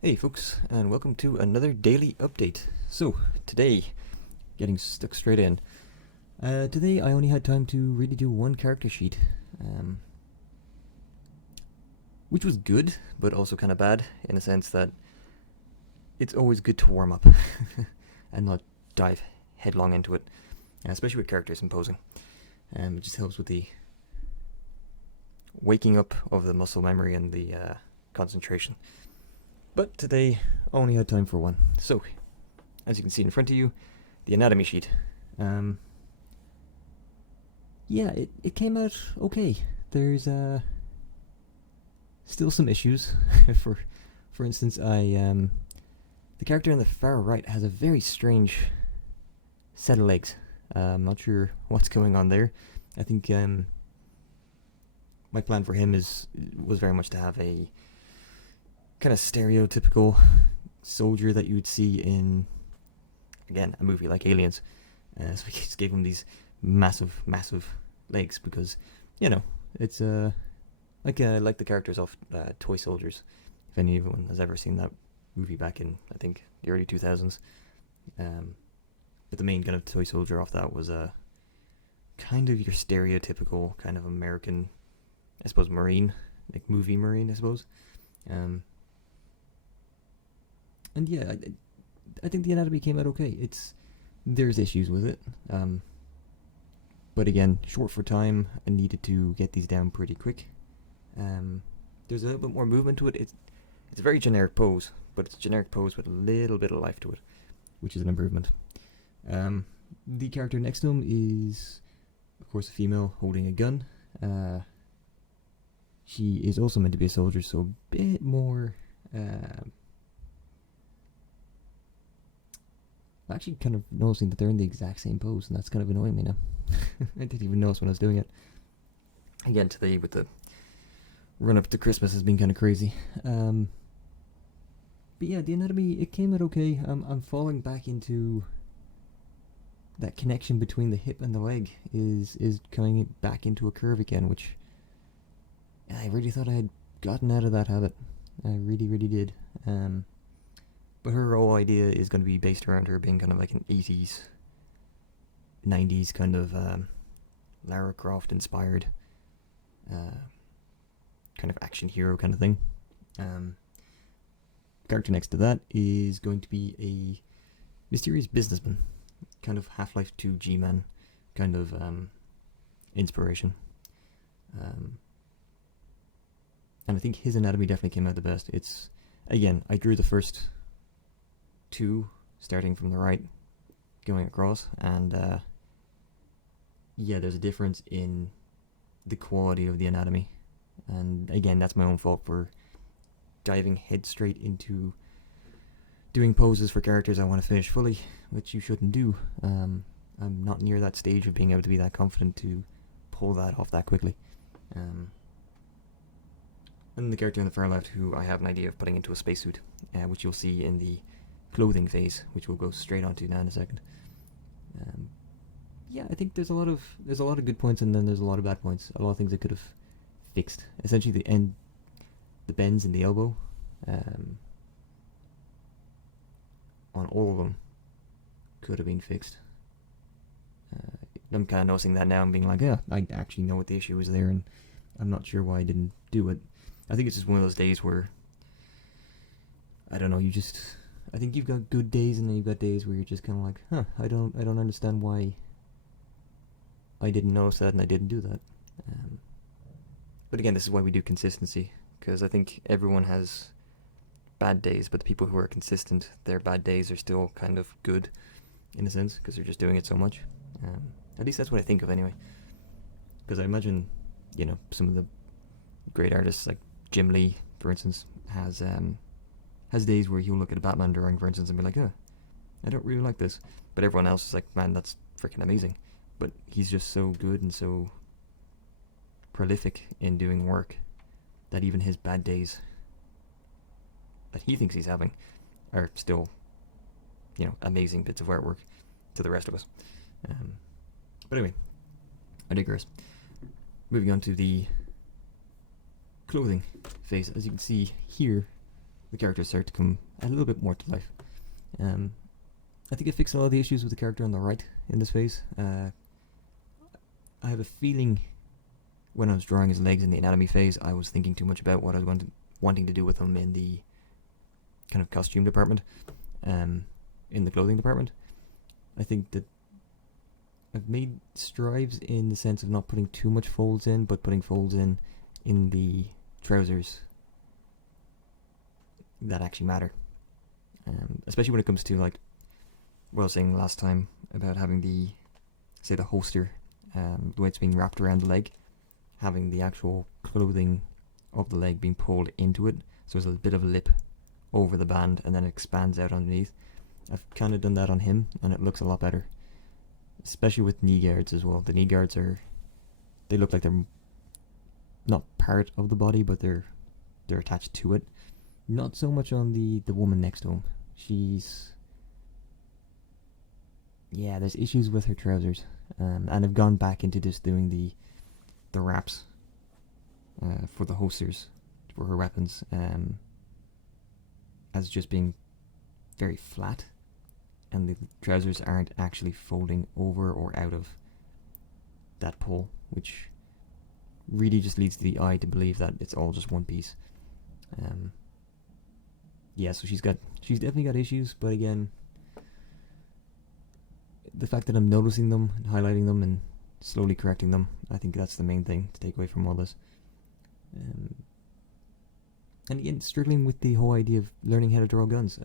Hey folks, and welcome to another daily update. So, today, getting stuck straight in. Today I only had time to really do one character sheet, which was good, but also kind of bad, in a sense that it's always good to warm up, and not dive headlong into it, especially with characters imposing. It just helps with the waking up of the muscle memory and the concentration. But today, I only had time for one. So, as you can see in front of you, the anatomy sheet. Yeah, it came out okay. There's still some issues. for instance, the character on the far right has a very strange set of legs. I'm not sure what's going on there. I think my plan for him was very much to have a kind of stereotypical soldier that you would see in, again, a movie like Aliens. So we just gave him these massive legs because, it's like the characters of Toy Soldiers. If anyone has ever seen that movie back in, I think, the early 2000s. But the main kind of toy soldier off that was kind of your stereotypical kind of American, I suppose, Marine, like movie Marine, I suppose. And yeah, I think the anatomy came out okay. There's issues with it, but again, short for time. I needed to get these down pretty quick. There's a little bit more movement to it. It's a very generic pose, but it's a generic pose with a little bit of life to it, which is an improvement. The character next to him is, of course, a female holding a gun. She is also meant to be a soldier, so a bit more. I'm actually kind of noticing that they're in the exact same pose, and that's kind of annoying me now. I didn't even notice when I was doing it. Again, today with the run up to Christmas has been kind of crazy. But yeah, the anatomy, it came out okay. I'm falling back into that connection between the hip and the leg is coming back into a curve again, which I really thought I had gotten out of that habit. I really did. But her whole idea is going to be based around her being kind of like an 80s, 90s kind of Lara Croft inspired kind of action hero kind of thing. Character next to that is going to be a mysterious businessman, kind of Half-Life 2 G-Man kind of inspiration. And I think his anatomy definitely came out the best. It's, again, I drew the first two starting from the right going across, and yeah, there's a difference in the quality of the anatomy, and again, that's my own fault for diving head straight into doing poses for characters I want to finish fully, which you shouldn't do. I'm not near that stage of being able to be that confident to pull that off that quickly. And the character on the far left, who I have an idea of putting into a spacesuit, which you'll see in the clothing phase, which we'll go straight onto now in a second. Yeah, I think there's a lot of good points, and then there's a lot of bad points. A lot of things that could have fixed. Essentially, the bends in the elbow, on all of them, could have been fixed. I'm kind of noticing that now and being like, yeah, I actually know what the issue is there, and I'm not sure why I didn't do it. I think it's just one of those days where, I don't know, I think you've got good days, and then you've got days where you're just kind of like, I don't understand why I didn't notice that and I didn't do that. But again, this is why we do consistency, because I think everyone has bad days, but the people who are consistent, their bad days are still kind of good, in a sense, because they're just doing it so much. At least that's what I think of anyway. Because I imagine, some of the great artists like Jim Lee, for instance, has days where he'll look at a Batman drawing, for instance, and be like, I don't really like this. But everyone else is like, man, that's freaking amazing. But he's just so good and so prolific in doing work that even his bad days that he thinks he's having are still, amazing bits of artwork to the rest of us. But anyway, I digress. Moving on to the clothing phase. As you can see here, the characters start to come a little bit more to life. I think it fixed a lot of the issues with the character on the right in this phase. I have a feeling when I was drawing his legs in the anatomy phase, I was thinking too much about what I was wanting to do with him in the kind of costume department, in the clothing department. I think that I've made strides in the sense of not putting too much folds in, but putting folds in the trousers that actually matter. Especially when it comes to, like, what I was saying last time about having the holster, the way it's being wrapped around the leg, having the actual clothing of the leg being pulled into it, so there's a bit of a lip over the band and then it expands out underneath. I've kind of done that on him and it looks a lot better, especially with knee guards as well. The knee guards they look like they're not part of the body, but they're attached to it. Not so much on the woman next to him. There's issues with her trousers, and I've gone back into just doing the wraps for the holsters for her weapons, as just being very flat, and the trousers aren't actually folding over or out of that pull, which really just leads the eye to believe that it's all just one piece. So she's definitely got issues, but again, the fact that I'm noticing them and highlighting them and slowly correcting them, I think that's the main thing to take away from all this. And again, struggling with the whole idea of learning how to draw guns.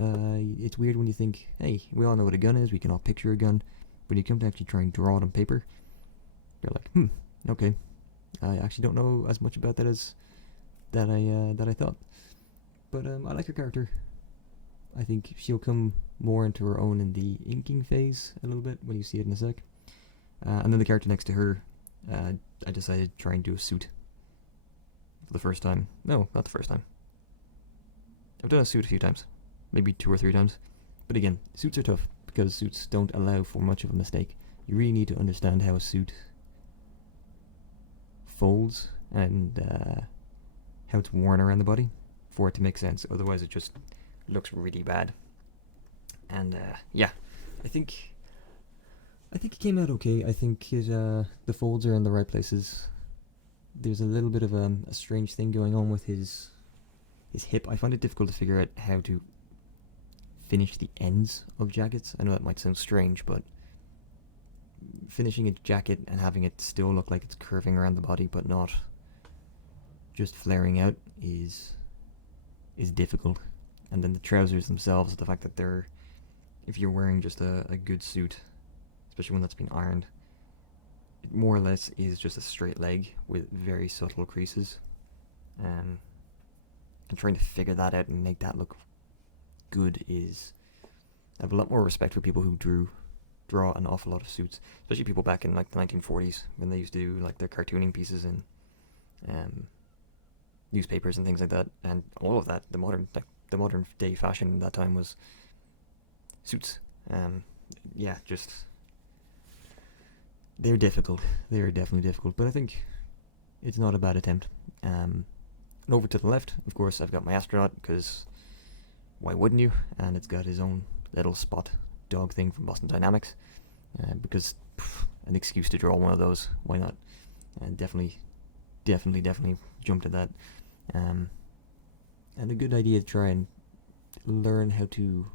It's weird when you think, hey, we all know what a gun is, we can all picture a gun, but when you come to actually try and draw it on paper, you're like, okay, I actually don't know as much about that as that I thought. But I like her character. I think she'll come more into her own in the inking phase a little bit when you see it in a sec. And then the character next to her, I decided to try and do a suit for the first time. No, not the first time. I've done a suit a few times, maybe 2 or 3 times. But again, suits are tough because suits don't allow for much of a mistake. You really need to understand how a suit folds and how it's worn around the body for it to make sense. Otherwise it just looks really bad. And I think it came out okay. I think the folds are in the right places. There's a little bit of a strange thing going on with his hip. I find it difficult to figure out how to finish the ends of jackets. I know that might sound strange, but finishing a jacket and having it still look like it's curving around the body but not just flaring out is difficult. And then the trousers themselves, the fact that they're, if you're wearing just a good suit, especially one that's been ironed, it more or less is just a straight leg with very subtle creases. And trying to figure that out and make that look good is... I have a lot more respect for people who draw an awful lot of suits, especially people back in like the 1940s when they used to do like their cartooning pieces in newspapers and things like that, and all of that. The modern day fashion at that time was suits. They're difficult. They're definitely difficult, but I think it's not a bad attempt. And over to the left, of course, I've got my Astronaut, because why wouldn't you? And it's got his own little spot dog thing from Boston Dynamics, because an excuse to draw one of those, why not? And definitely jumped at that. And a good idea to try and learn how to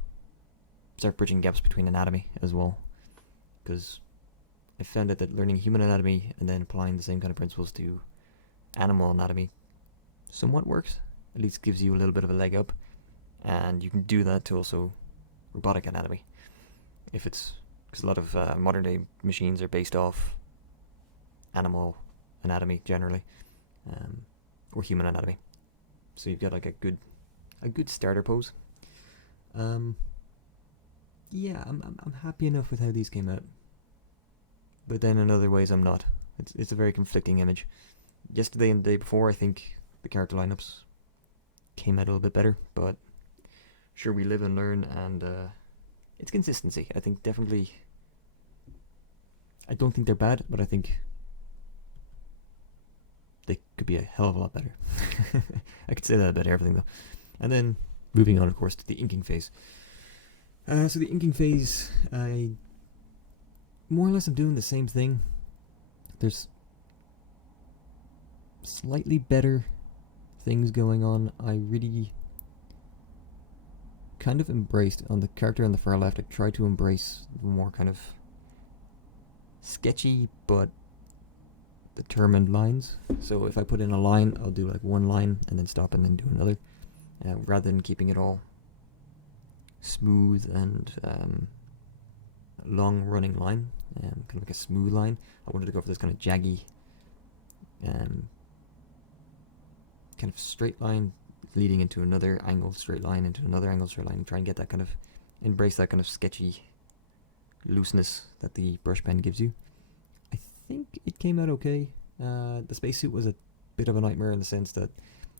start bridging gaps between anatomy as well, because I found out that learning human anatomy and then applying the same kind of principles to animal anatomy somewhat works, at least gives you a little bit of a leg up, and you can do that to also robotic anatomy, if it's, because a lot of modern day machines are based off animal anatomy generally, or human anatomy, so you've got like a good starter pose. I'm happy enough with how these came out, but then in other ways I'm not. It's a very conflicting image. Yesterday and the day before, I think the character lineups came out a little bit better, but sure, we live and learn, and it's consistency. I think definitely, I don't think they're bad, but I think they could be a hell of a lot better. I could say that about everything though. And then moving on, of course, to the inking phase. So the inking phase, I more or less am doing the same thing. There's slightly better things going on. I really kind of embraced, on the character on the far left, I tried to embrace the more kind of sketchy but determined lines. So if I put in a line, I'll do like one line and then stop and then do another, rather than keeping it all smooth and long running line, kind of like a smooth line. I wanted to go for this kind of jaggy kind of straight line leading into another angled straight line, into another angled straight line, and try and get that kind of, embrace that kind of sketchy looseness that the brush pen gives you. I think it came out okay. The spacesuit was a bit of a nightmare in the sense that,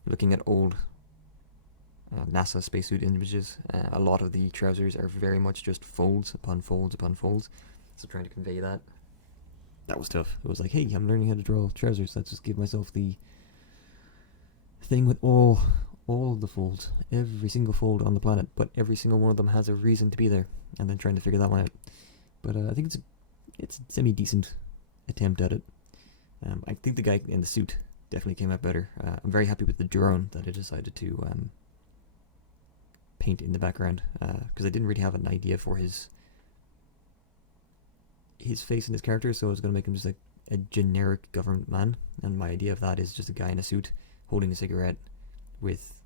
looking at old NASA spacesuit images, a lot of the trousers are very much just folds upon folds upon folds. So trying to convey that was tough. It was like, hey, I'm learning how to draw trousers. Let's just give myself the thing with all of the folds, every single fold on the planet, but every single one of them has a reason to be there, and then trying to figure that one out. But I think it's a semi-decent attempt at it. I think the guy in the suit definitely came out better. I'm very happy with the drone that I decided to paint in the background, because I didn't really have an idea for his face and his character, so I was going to make him just like a generic government man, and my idea of that is just a guy in a suit holding a cigarette with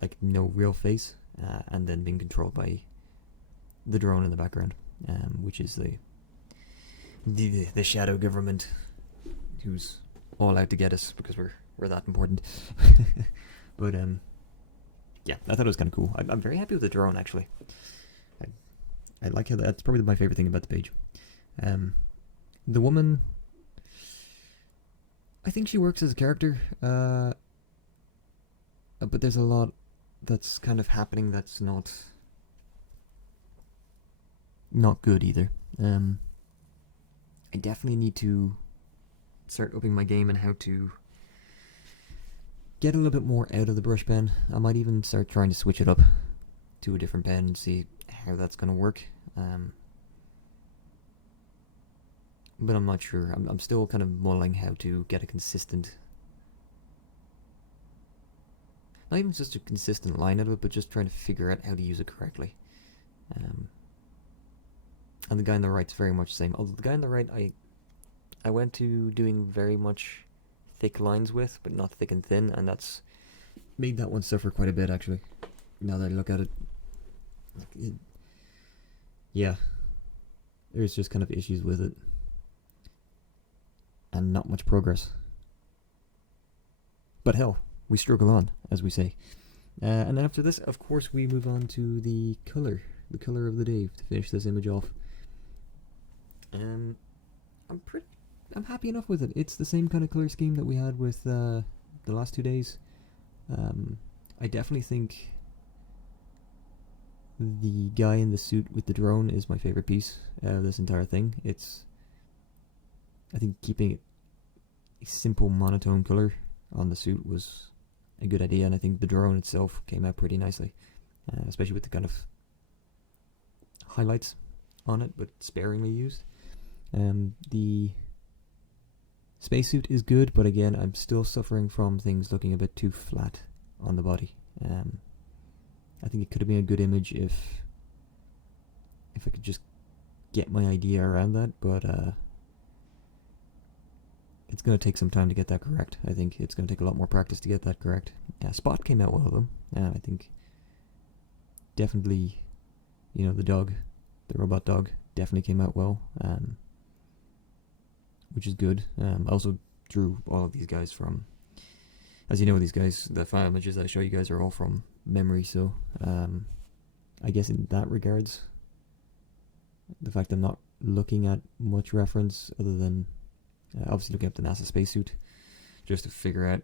like no real face, and then being controlled by the drone in the background, which is the shadow government who's all out to get us because we're that important. But yeah, I thought it was kind of cool. I'm very happy with the drone, actually. I like how that's probably my favorite thing about the page. The woman, I think she works as a character, but there's a lot that's kind of happening that's not good either. I definitely need to start upping my game and how to get a little bit more out of the brush pen. I might even start trying to switch it up to a different pen and see how that's going to work. But I'm not sure. I'm still kind of mulling how to get a consistent, not even just a consistent line out of it, but just trying to figure out how to use it correctly. And the guy on the right's very much the same. Although the guy on the right, I went to doing very much thick lines with, but not thick and thin, and that's made that one suffer quite a bit, actually. Now that I look at it, yeah, there's just kind of issues with it, and not much progress. But hell, we struggle on, as we say. And then after this, of course, we move on to the color of the day to finish this image off. I'm happy enough with it. It's the same kind of color scheme that we had with the last 2 days. I definitely think the guy in the suit with the drone is my favorite piece of this entire thing. I think keeping it a simple monotone color on the suit was a good idea, and I think the drone itself came out pretty nicely, especially with the kind of highlights on it, but sparingly used. The spacesuit is good, but again, I'm still suffering from things looking a bit too flat on the body. I think it could have been a good image if I could just get my idea around that, but it's going to take some time to get that correct. I think it's going to take a lot more practice to get that correct. Spot came out well, though. I think definitely, the robot dog definitely came out well, which is good. I also drew all of these guys from, as you know, these guys, the 5 images that I show you guys are all from memory, so I guess in that regards, the fact I'm not looking at much reference other than obviously looking up the NASA spacesuit just to figure out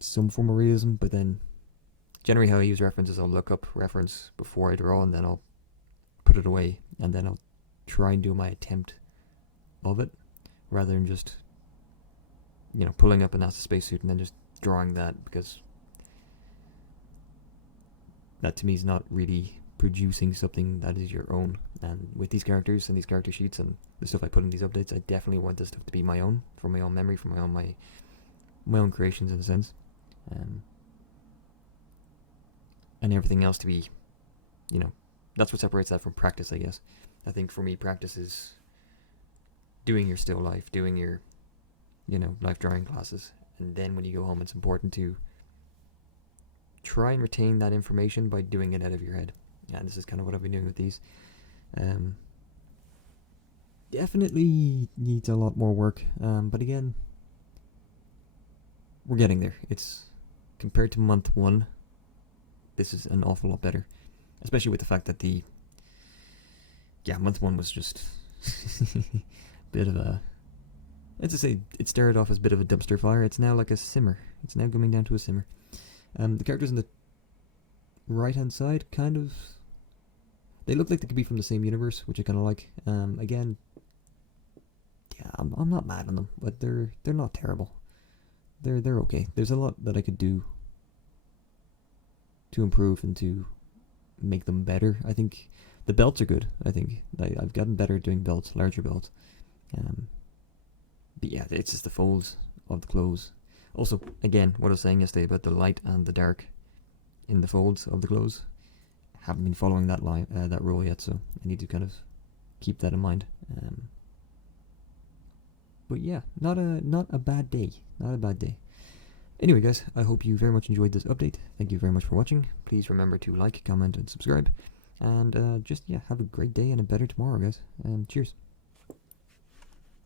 some form of realism, but then generally how I use references, I'll look up reference before I draw, and then I'll put it away, and then I'll try and do my attempt of it, rather than just pulling up a NASA spacesuit and then just drawing that, because that to me is not really producing something that is your own. And with these characters and these character sheets and the stuff I put in these updates, I definitely want this stuff to be my own, from my own memory, from my own creations in a sense, and everything else to be, that's what separates that from practice, I guess. I think for me, practice is doing your still life, doing your, life drawing classes, and then when you go home, it's important to try and retain that information by doing it out of your head. And this is kind of what I've been doing with these. Definitely needs a lot more work, but again, we're getting there. It's, compared to month 1, this is an awful lot better, especially with the fact that month 1 was just bit of a, let's just say it started off as a bit of a dumpster fire. It's now like a simmer. It's now coming down to a simmer. The characters on the right hand side kind of, they look like they could be from the same universe, which I kind of like. Again, yeah, I'm not mad on them, but they're not terrible. They're okay. There's a lot that I could do to improve and to make them better. I think the belts are good. I think I've gotten better at doing belts, larger belts. But yeah, it's just the folds of the clothes. Also, again, what I was saying yesterday about the light and the dark in the folds of the clothes. Haven't been following that rule yet, so I need to kind of keep that in mind. But yeah, not a bad day. Not a bad day. Anyway, guys, I hope you very much enjoyed this update. Thank you very much for watching. Please remember to like, comment, and subscribe. And have a great day and a better tomorrow, guys. Cheers.